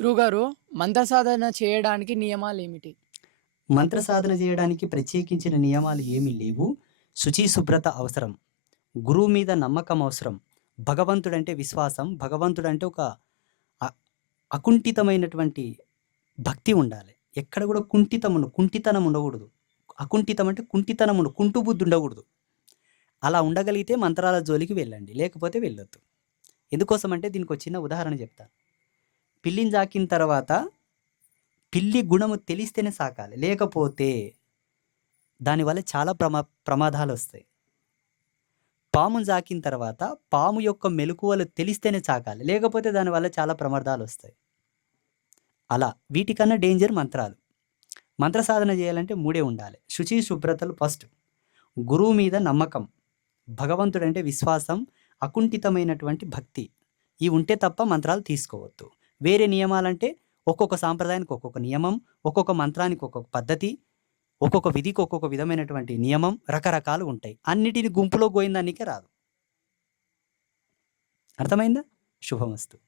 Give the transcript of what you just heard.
గురువుగారు, మంత్ర సాధన చేయడానికి నియమాలేమిటి? మంత్ర సాధన చేయడానికి ప్రత్యేకించిన నియమాలు ఏమీ లేవు. శుచి, శుభ్రత అవసరం. గురువు మీద నమ్మకం అవసరం. భగవంతుడంటే విశ్వాసం. భగవంతుడంటే ఒక అ అకుంఠితమైనటువంటి భక్తి ఉండాలి. ఎక్కడ కూడా కుంటితనం ఉండకూడదు. అకుంఠితం అంటే కుంటు బుద్ధి ఉండకూడదు. అలా ఉండగలిగితే మంత్రాల జోలికి వెళ్ళండి. లేకపోతే వెళ్ళొద్దు. ఎందుకోసమంటే దీనికో చిన్న ఉదాహరణ చెప్తాను. పిల్లిని సాకిన తర్వాత పిల్లి గుణము తెలిస్తేనే సాకాలి. లేకపోతే దానివల్ల చాలా ప్రమాదాలొస్తాయి. పాముని సాకిన తర్వాత పాము యొక్క మెలకువలు తెలిస్తేనే సాకాలి. లేకపోతే దానివల్ల చాలా ప్రమాదాలొస్తాయి. అలా వీటికన్నా డేంజర్ మంత్రాలు. మంత్ర సాధన చేయాలంటే మూడే ఉండాలి. శుచి, శుభ్రతలు ఫస్ట్. గురువు మీద నమ్మకం. భగవంతుడంటే విశ్వాసం, అకుంఠితమైనటువంటి భక్తి. ఇవి ఉంటే తప్ప మంత్రాలు తీసుకోవద్దు. వేరే నియమాలంటే ఒక్కొక్క సాంప్రదాయానికి ఒక్కొక్క నియమం, ఒక్కొక్క మంత్రానికి ఒక్కొక్క పద్ధతి, ఒక్కొక్క విధికి ఒక్కొక్క విధమైనటువంటి నియమం రకరకాలు ఉంటాయి. అన్నిటిని గుంపులో గోయిందానికే రాదు. అర్థమైందా? శుభమస్తు.